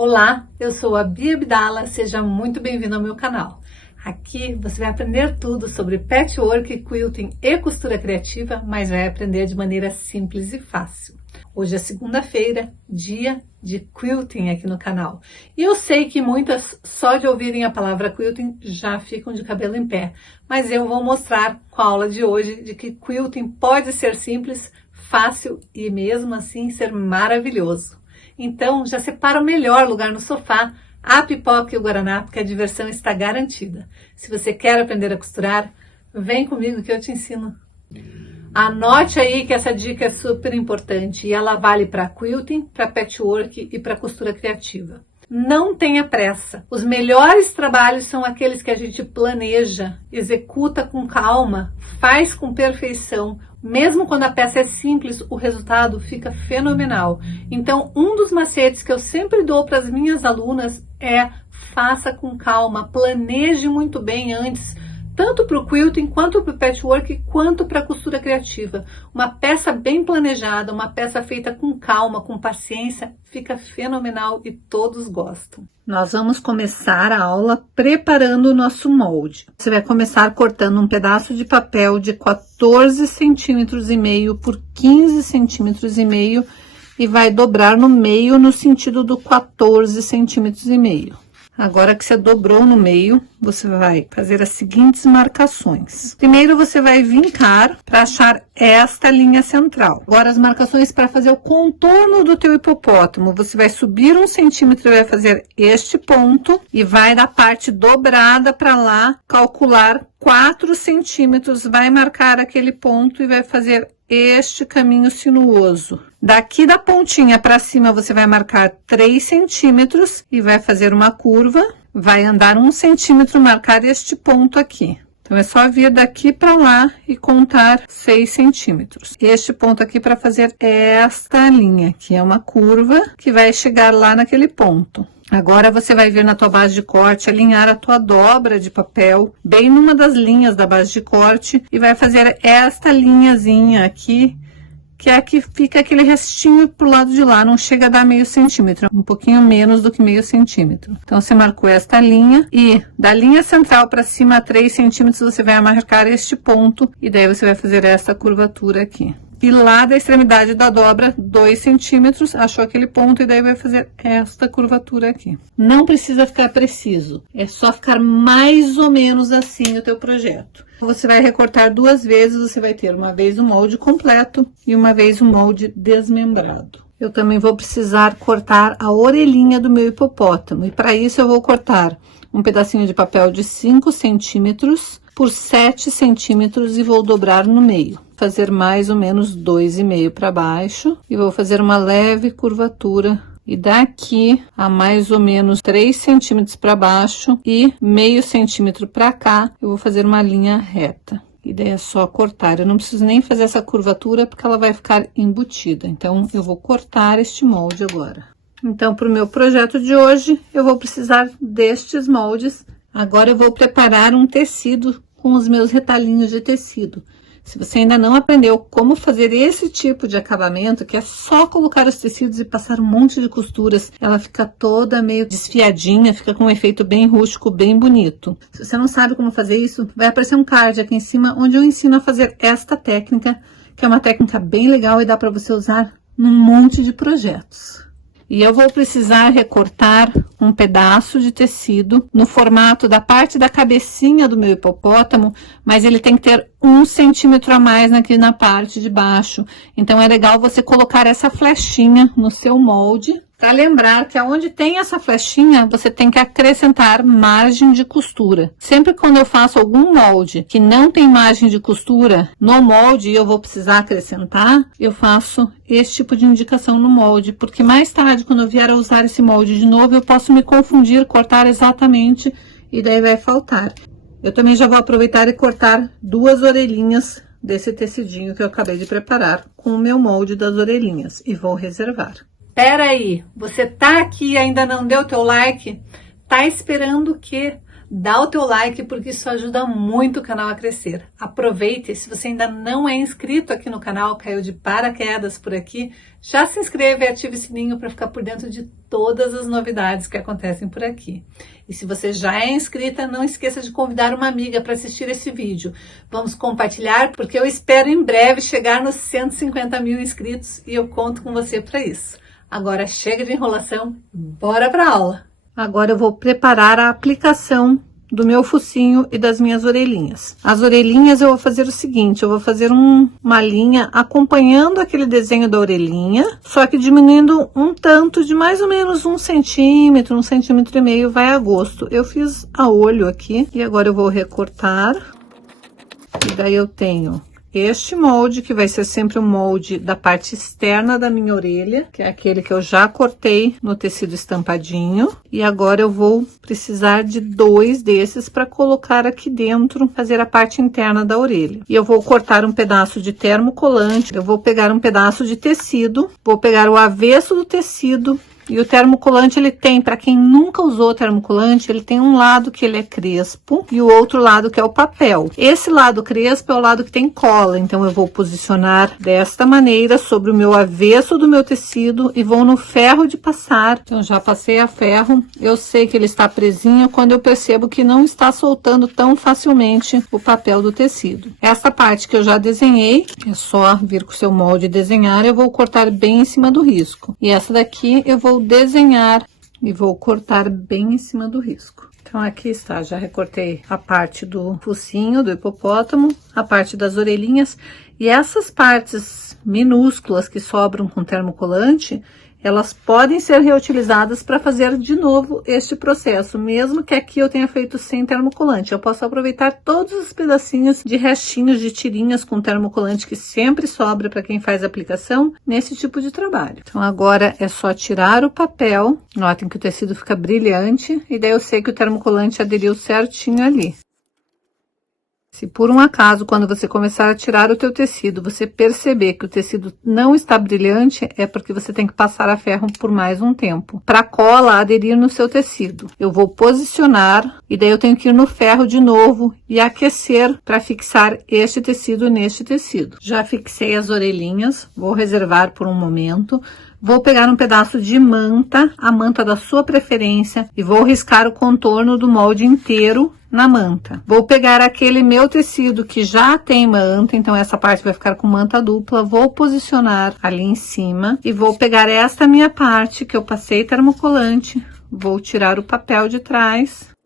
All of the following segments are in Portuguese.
Olá, eu sou a Bia Abdala, seja muito bem-vindo ao meu canal. Aqui você vai aprender tudo sobre patchwork, quilting e costura criativa, mas vai aprender de maneira simples e fácil. Hoje é segunda-feira, dia de quilting aqui no canal. E eu sei que muitas, só de ouvirem a palavra quilting, já ficam de cabelo em pé. Mas eu vou mostrar com a aula de hoje de que quilting pode ser simples, fácil e mesmo assim ser maravilhoso. Então, já separa o melhor lugar no sofá, a pipoca e o guaraná, porque a diversão está garantida. Se você quer aprender a costurar, vem comigo que eu te ensino. Anote aí que essa dica é super importante e ela vale para quilting, para patchwork e para costura criativa. Não tenha pressa. Os melhores trabalhos são aqueles que a gente planeja, executa com calma, faz com perfeição. Mesmo quando a peça é simples, o resultado fica fenomenal. Então, um dos macetes que eu sempre dou para as minhas alunas é faça com calma, planeje muito bem antes, tanto para o quilting, quanto para o patchwork, quanto para a costura criativa. Uma peça bem planejada, uma peça feita com calma, com paciência, fica fenomenal e todos gostam. Nós vamos começar a aula preparando o nosso molde. Você vai começar cortando um pedaço de papel de 14 centímetros e meio por 15 centímetros e meio e vai dobrar no meio no sentido do 14 centímetros e meio. Agora que você dobrou no meio, você vai fazer as seguintes marcações. Primeiro, você vai vincar para achar esta linha central. Agora, as marcações para fazer o contorno do teu hipopótamo. Você vai subir 1 centímetro e vai fazer este ponto e vai da parte dobrada para lá, calcular 4 centímetros, vai marcar aquele ponto e vai fazer este caminho sinuoso. Daqui da pontinha para cima, você vai marcar 3 centímetros e vai fazer uma curva. Vai andar 1 centímetro, marcar este ponto aqui. Então, é só vir daqui para lá e contar 6 centímetros. Este ponto aqui para fazer esta linha, que é uma curva que vai chegar lá naquele ponto. Agora, você vai vir na tua base de corte, alinhar a tua dobra de papel, bem numa das linhas da base de corte, e vai fazer esta linhazinha aqui, que é a que fica aquele restinho pro lado de lá, não chega a dar meio centímetro, um pouquinho menos do que meio centímetro. Então, você marcou esta linha e da linha central para cima a 3 centímetros, você vai marcar este ponto e daí você vai fazer essa curvatura aqui. E lá da extremidade da dobra, 2 centímetros, achou aquele ponto e daí vai fazer esta curvatura aqui. Não precisa ficar preciso, é só ficar mais ou menos assim o teu projeto. Você vai recortar 2 vezes, você vai ter uma vez o molde completo e uma vez o molde desmembrado. Eu também vou precisar cortar a orelhinha do meu hipopótamo e para isso eu vou cortar um pedacinho de papel de 5 centímetros por 7 centímetros e vou dobrar no meio. Fazer mais ou menos 2,5 para baixo e vou fazer uma leve curvatura e daqui a mais ou menos 3 centímetros para baixo e meio centímetro para cá eu vou fazer uma linha reta. E daí é só cortar, eu não preciso nem fazer essa curvatura porque ela vai ficar embutida. Então, eu vou cortar este molde agora. Então, para o meu projeto de hoje, eu vou precisar destes moldes. Agora, eu vou preparar um tecido com os meus retalhinhos de tecido. Se você ainda não aprendeu como fazer esse tipo de acabamento, que é só colocar os tecidos e passar um monte de costuras, ela fica toda meio desfiadinha, fica com um efeito bem rústico, bem bonito. Se você não sabe como fazer isso, vai aparecer um card aqui em cima, onde eu ensino a fazer esta técnica, que é uma técnica bem legal e dá para você usar num monte de projetos. E eu vou precisar recortar um pedaço de tecido no formato da parte da cabecinha do meu hipopótamo, mas ele tem que ter 1 centímetro a mais aqui na parte de baixo. Então, é legal você colocar essa flechinha no seu molde, para lembrar que aonde tem essa flechinha, você tem que acrescentar margem de costura. Sempre quando eu faço algum molde que não tem margem de costura no molde e eu vou precisar acrescentar, eu faço esse tipo de indicação no molde, porque mais tarde, quando eu vier a usar esse molde de novo, eu posso me confundir, cortar exatamente e daí vai faltar. Eu também já vou aproveitar e cortar 2 orelhinhas desse tecidinho que eu acabei de preparar com o meu molde das orelhinhas e vou reservar. Pera aí, você tá aqui e ainda não deu teu like? Tá esperando o quê? Dá o teu like porque isso ajuda muito o canal a crescer. Aproveite, se você ainda não é inscrito aqui no canal, caiu de paraquedas por aqui, já se inscreve e ative o sininho para ficar por dentro de todas as novidades que acontecem por aqui. E se você já é inscrita, não esqueça de convidar uma amiga para assistir esse vídeo. Vamos compartilhar porque eu espero em breve chegar nos 150 mil inscritos e eu conto com você para isso. Agora chega de enrolação, bora para a aula! Agora eu vou preparar a aplicação do meu focinho e das minhas orelhinhas. As orelhinhas eu vou fazer o seguinte, eu vou fazer uma linha acompanhando aquele desenho da orelhinha, só que diminuindo um tanto de mais ou menos 1 centímetro, 1,5 centímetros, vai a gosto. Eu fiz a olho aqui e agora eu vou recortar. E daí eu tenho este molde, que vai ser sempre o molde da parte externa da minha orelha, que é aquele que eu já cortei no tecido estampadinho. E agora eu vou precisar de 2 desses para colocar aqui dentro, fazer a parte interna da orelha. E eu vou cortar um pedaço de termocolante, eu vou pegar um pedaço de tecido, vou pegar o avesso do tecido. E o termocolante, ele tem, para quem nunca usou termocolante, ele tem um lado que ele é crespo e o outro lado que é o papel. Esse lado crespo é o lado que tem cola, então eu vou posicionar desta maneira sobre o meu avesso do meu tecido e vou no ferro de passar. Então já passei a ferro, eu sei que ele está presinho quando eu percebo que não está soltando tão facilmente o papel do tecido. Essa parte que eu já desenhei, é só vir com o seu molde e desenhar, eu vou cortar bem em cima do risco. E essa daqui eu vou desenhar e vou cortar bem em cima do risco. Então aqui está, já recortei a parte do focinho do hipopótamo, a parte das orelhinhas e essas partes minúsculas que sobram com termocolante, elas podem ser reutilizadas para fazer de novo este processo, mesmo que aqui eu tenha feito sem termocolante. Eu posso aproveitar todos os pedacinhos de restinhos de tirinhas com termocolante que sempre sobra para quem faz aplicação nesse tipo de trabalho. Então agora é só tirar o papel, notem que o tecido fica brilhante e daí eu sei que o termocolante aderiu certinho ali. Se por um acaso, quando você começar a tirar o teu tecido, você perceber que o tecido não está brilhante, é porque você tem que passar a ferro por mais um tempo, para a cola aderir no seu tecido. Eu vou posicionar e daí eu tenho que ir no ferro de novo e aquecer para fixar este tecido neste tecido. Já fixei as orelhinhas, vou reservar por um momento. Vou pegar um pedaço de manta, a manta da sua preferência, e vou riscar o contorno do molde inteiro na manta. Vou pegar aquele meu tecido que já tem manta, então essa parte vai ficar com manta dupla, vou posicionar ali em cima e vou pegar esta minha parte que eu passei termocolante, vou tirar o papel de trás.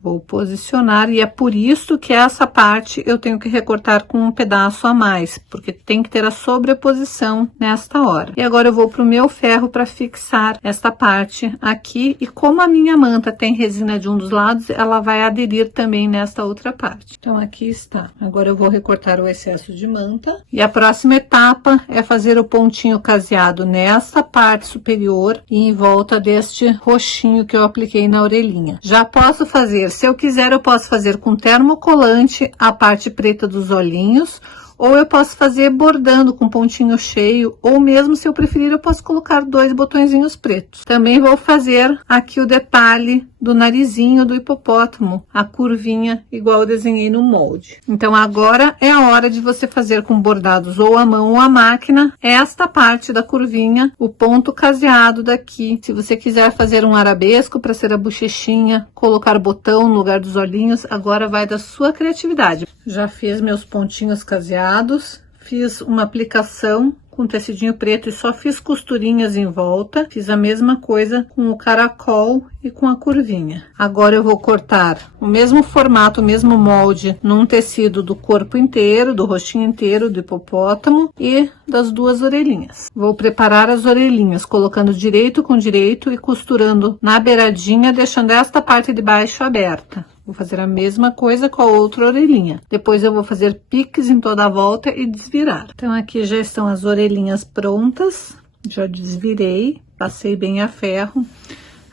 Vou posicionar e é por isso que essa parte eu tenho que recortar com um pedaço a mais, porque tem que ter a sobreposição nesta hora. E agora eu vou para o meu ferro para fixar esta parte aqui e como a minha manta tem resina de um dos lados, ela vai aderir também nesta outra parte. Então aqui está. Agora eu vou recortar o excesso de manta e a próxima etapa é fazer o pontinho caseado nesta parte superior e em volta deste roxinho que eu apliquei na orelhinha. Já posso fazer, se eu quiser, eu posso fazer com termocolante a parte preta dos olhinhos, ou eu posso fazer bordando com pontinho cheio, ou mesmo se eu preferir, eu posso colocar 2 botõezinhos pretos. Também vou fazer aqui o detalhe do narizinho do hipopótamo, a curvinha igual eu desenhei no molde. Então agora é a hora de você fazer com bordados ou à mão ou à máquina, esta parte da curvinha, o ponto caseado daqui. Se você quiser fazer um arabesco para ser a bochechinha, colocar botão no lugar dos olhinhos, agora vai da sua criatividade. Já fiz meus pontinhos caseados, fiz uma aplicação com tecidinho preto e só fiz costurinhas em volta. Fiz a mesma coisa com o caracol e com a curvinha. Agora eu vou cortar o mesmo formato, o mesmo molde num tecido do corpo inteiro, do rostinho inteiro do hipopótamo e das 2 orelhinhas. Vou preparar as orelhinhas colocando direito com direito e costurando na beiradinha, deixando esta parte de baixo aberta. Vou fazer a mesma coisa com a outra orelhinha. Depois eu vou fazer piques em toda a volta e desvirar. Então aqui já estão as orelhinhas prontas. Já desvirei, passei bem a ferro.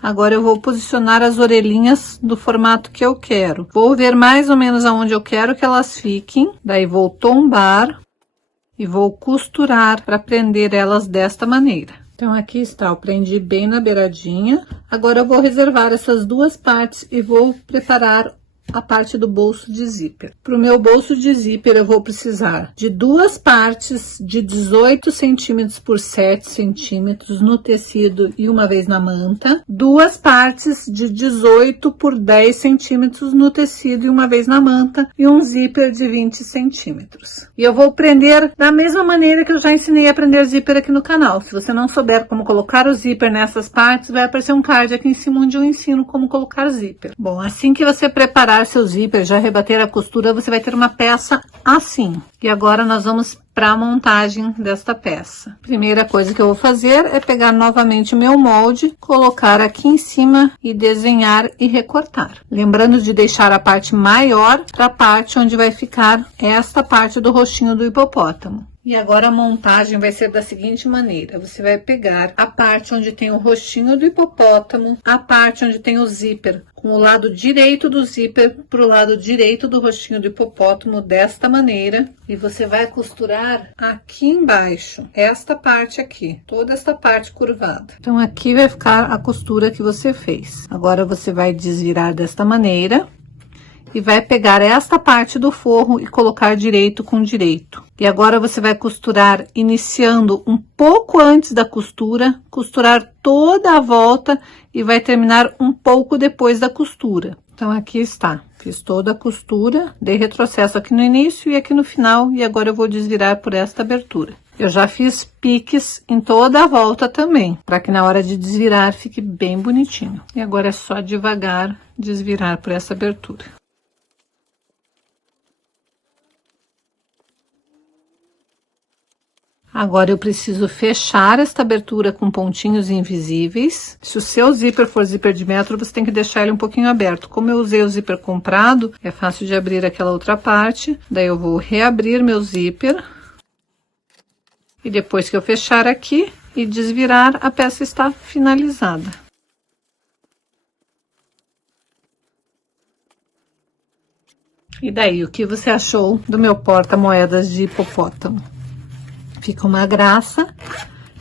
Agora eu vou posicionar as orelhinhas do formato que eu quero. Vou ver mais ou menos aonde eu quero que elas fiquem. Daí vou tombar e vou costurar para prender elas desta maneira. Então aqui está, eu prendi bem na beiradinha. Agora eu vou reservar essas duas partes e vou preparar a parte do bolso de zíper. Para o meu bolso de zíper eu vou precisar de duas partes de 18 centímetros por 7 centímetros no tecido e uma vez na manta, duas partes de 18 por 10 centímetros no tecido e uma vez na manta e um zíper de 20 centímetros. E eu vou prender da mesma maneira que eu já ensinei a prender zíper aqui no canal. Se você não souber como colocar o zíper nessas partes, vai aparecer um card aqui em cima onde eu ensino como colocar zíper. Bom, assim que você preparar seu zíper, já rebater a costura, você vai ter uma peça assim. E agora nós vamos para a montagem desta peça. Primeira coisa que eu vou fazer é pegar novamente o meu molde, colocar aqui em cima e desenhar e recortar. Lembrando de deixar a parte maior para a parte onde vai ficar esta parte do rostinho do hipopótamo. E agora a montagem vai ser da seguinte maneira: você vai pegar a parte onde tem o rostinho do hipopótamo, a parte onde tem o zíper, com o lado direito do zíper para o lado direito do rostinho do hipopótamo, desta maneira, e você vai costurar aqui embaixo, esta parte aqui, toda esta parte curvada. Então aqui vai ficar a costura que você fez. Agora você vai desvirar desta maneira e vai pegar esta parte do forro e colocar direito com direito. E agora você vai costurar iniciando um pouco antes da costura, costurar toda a volta e vai terminar um pouco depois da costura. Então aqui está, fiz toda a costura, dei retrocesso aqui no início e aqui no final, e agora eu vou desvirar por esta abertura. Eu já fiz piques em toda a volta também, para que na hora de desvirar fique bem bonitinho. E agora é só devagar desvirar por essa abertura. Agora eu preciso fechar esta abertura com pontinhos invisíveis. Se o seu zíper for zíper de metro, você tem que deixar ele um pouquinho aberto. Como eu usei o zíper comprado, é fácil de abrir aquela outra parte. Daí eu vou reabrir meu zíper. E depois que eu fechar aqui e desvirar, a peça está finalizada. E daí, o que você achou do meu porta-moedas de hipopótamo? Fica uma graça,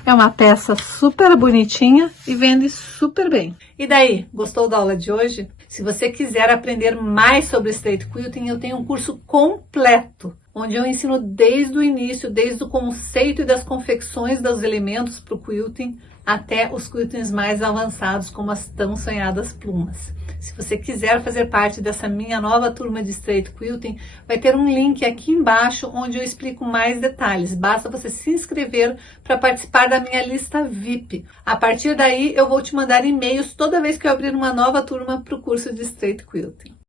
é uma peça super bonitinha e vende super bem. E daí, gostou da aula de hoje? Se você quiser aprender mais sobre straight quilting, eu tenho um curso completo, onde eu ensino desde o início, desde o conceito e das confecções dos elementos para o quilting, até os quiltings mais avançados, como as tão sonhadas plumas. Se você quiser fazer parte dessa minha nova turma de straight quilting, vai ter um link aqui embaixo onde eu explico mais detalhes. Basta você se inscrever para participar da minha lista VIP. A partir daí, eu vou te mandar e-mails toda vez que eu abrir uma nova turma para o curso de straight quilting.